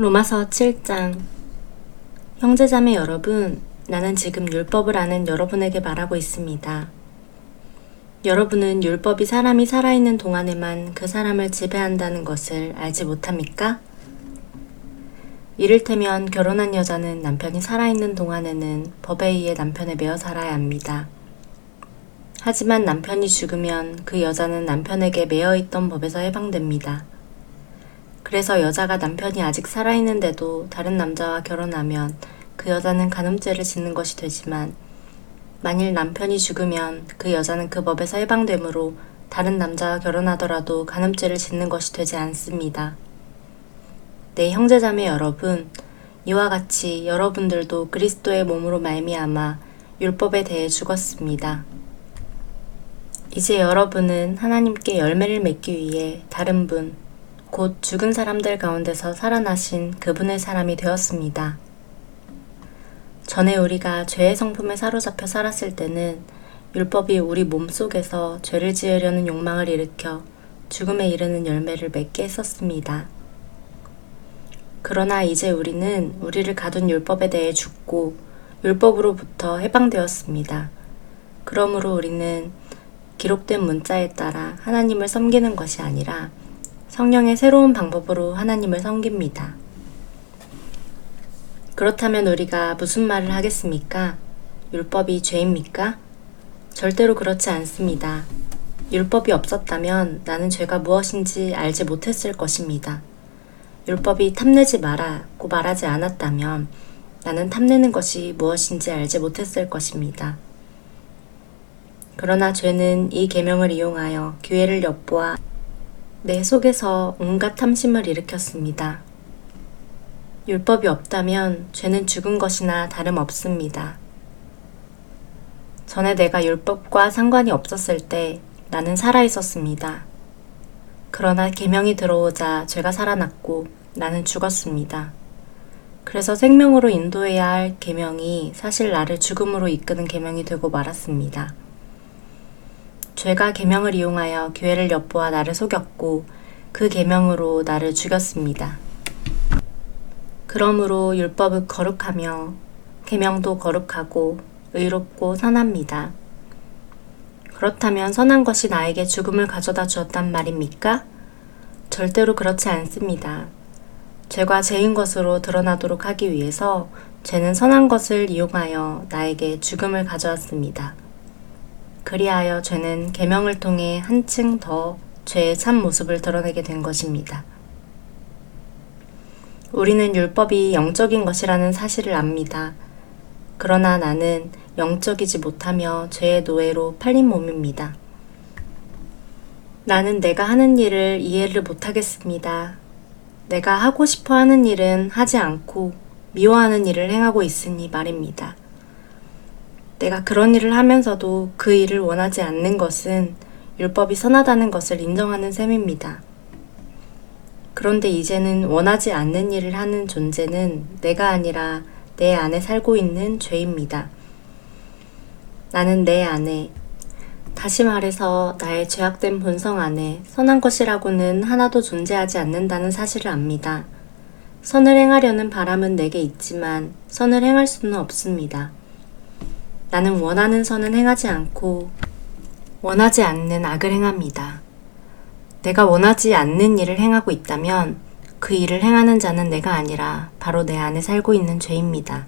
로마서 7장 형제자매 여러분, 나는 지금 율법을 아는 여러분에게 말하고 있습니다. 여러분은 율법이 사람이 살아있는 동안에만 그 사람을 지배한다는 것을 알지 못합니까? 이를테면 결혼한 여자는 남편이 살아있는 동안에는 법에 의해 남편에 매어 살아야 합니다. 하지만 남편이 죽으면 그 여자는 남편에게 매어 있던 법에서 해방됩니다. 그래서 여자가 남편이 아직 살아있는데도 다른 남자와 결혼하면 그 여자는 간음죄를 짓는 것이 되지만 만일 남편이 죽으면 그 여자는 그 법에서 해방되므로 다른 남자와 결혼하더라도 간음죄를 짓는 것이 되지 않습니다. 네, 형제자매 여러분, 이와 같이 여러분들도 그리스도의 몸으로 말미암아 율법에 대해 죽었습니다. 이제 여러분은 하나님께 열매를 맺기 위해 다른 분, 곧 죽은 사람들 가운데서 살아나신 그분의 사람이 되었습니다. 전에 우리가 죄의 성품에 사로잡혀 살았을 때는 율법이 우리 몸 속에서 죄를 지으려는 욕망을 일으켜 죽음에 이르는 열매를 맺게 했었습니다. 그러나 이제 우리는 우리를 가둔 율법에 대해 죽고 율법으로부터 해방되었습니다. 그러므로 우리는 기록된 문자에 따라 하나님을 섬기는 것이 아니라 성령의 새로운 방법으로 하나님을 섬깁니다. 그렇다면 우리가 무슨 말을 하겠습니까? 율법이 죄입니까? 절대로 그렇지 않습니다. 율법이 없었다면 나는 죄가 무엇인지 알지 못했을 것입니다. 율법이 탐내지 마라고 말하지 않았다면 나는 탐내는 것이 무엇인지 알지 못했을 것입니다. 그러나 죄는 이 계명을 이용하여 기회를 엿보아 내 속에서 온갖 탐심을 일으켰습니다. 율법이 없다면 죄는 죽은 것이나 다름없습니다. 전에 내가 율법과 상관이 없었을 때 나는 살아 있었습니다. 그러나 계명이 들어오자 죄가 살아났고 나는 죽었습니다. 그래서 생명으로 인도해야 할 계명이 사실 나를 죽음으로 이끄는 계명이 되고 말았습니다. 죄가 계명을 이용하여 기회를 엿보아 나를 속였고 그 계명으로 나를 죽였습니다. 그러므로 율법은 거룩하며 계명도 거룩하고 의롭고 선합니다. 그렇다면 선한 것이 나에게 죽음을 가져다 주었단 말입니까? 절대로 그렇지 않습니다. 죄가 죄인 것으로 드러나도록 하기 위해서 죄는 선한 것을 이용하여 나에게 죽음을 가져왔습니다. 그리하여 죄는 계명을 통해 한층 더 죄의 참 모습을 드러내게 된 것입니다. 우리는 율법이 영적인 것이라는 사실을 압니다. 그러나 나는 영적이지 못하며 죄의 노예로 팔린 몸입니다. 나는 내가 하는 일을 이해를 못하겠습니다. 내가 하고 싶어 하는 일은 하지 않고 미워하는 일을 행하고 있으니 말입니다. 내가 그런 일을 하면서도 그 일을 원하지 않는 것은 율법이 선하다는 것을 인정하는 셈입니다. 그런데 이제는 원하지 않는 일을 하는 존재는 내가 아니라 내 안에 살고 있는 죄입니다. 나는 내 안에, 다시 말해서 나의 죄악된 본성 안에 선한 것이라고는 하나도 존재하지 않는다는 사실을 압니다. 선을 행하려는 바람은 내게 있지만 선을 행할 수는 없습니다. 나는 원하는 선은 행하지 않고 원하지 않는 악을 행합니다. 내가 원하지 않는 일을 행하고 있다면 그 일을 행하는 자는 내가 아니라 바로 내 안에 살고 있는 죄입니다.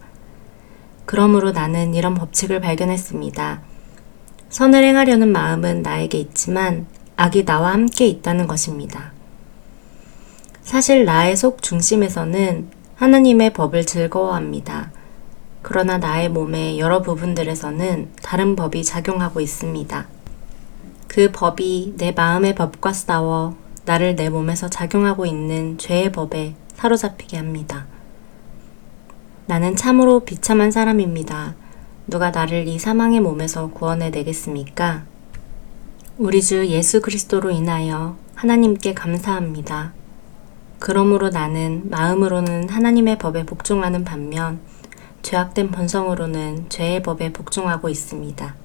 그러므로 나는 이런 법칙을 발견했습니다. 선을 행하려는 마음은 나에게 있지만 악이 나와 함께 있다는 것입니다. 사실 나의 속 중심에서는 하나님의 법을 즐거워합니다. 그러나 나의 몸의 여러 부분들에서는 다른 법이 작용하고 있습니다. 그 법이 내 마음의 법과 싸워 나를 내 몸에서 작용하고 있는 죄의 법에 사로잡히게 합니다. 나는 참으로 비참한 사람입니다. 누가 나를 이 사망의 몸에서 구원해 내겠습니까? 우리 주 예수 그리스도로 인하여 하나님께 감사합니다. 그러므로 나는 마음으로는 하나님의 법에 복종하는 반면 죄악된 본성으로는 죄의 법에 복종하고 있습니다.